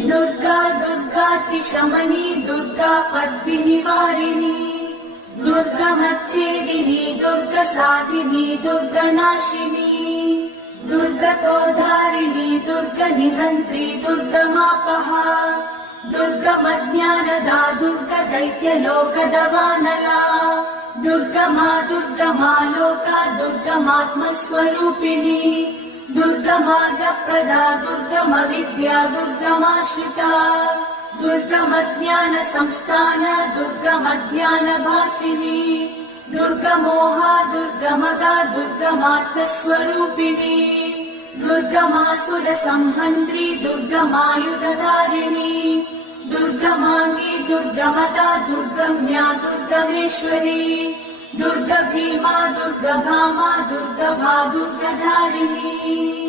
दुर्गा दुर्गातिशमनी दुर्गा पद्मिनिवारिणी दुर्गमच्छेदिनी दुर्गसाधिनी दुर्गनाशिनी दुर्गतोधारिणी दुर्गनिहन्त्री दुर्गमापहा दुर्गमज्ञानदा दुर्गदैत्यलोकदवानला दुर्गमा दुर्गमा लोका दुर्गमात्मस्वरूपिणी दुर्गमार्गप्रदा दुर्गमविद्या दुर्गमाश्रिता दुर्गमज्ञानसंस्थान दुर्गमध्यानभासिनी दुर्गमोहा दुर्गमगा दुर्गमार्थस्वरूपिणी दुर्गमासुरसंहन्त्री दुर्गमायुधधारिणी दुर्गमाङ्गी दुर्गमदा दुर्गम्या दुर्गमेश्वरी दुर्गभीमा दुर्गभामा दुर्गभा दुर्गधारिणी।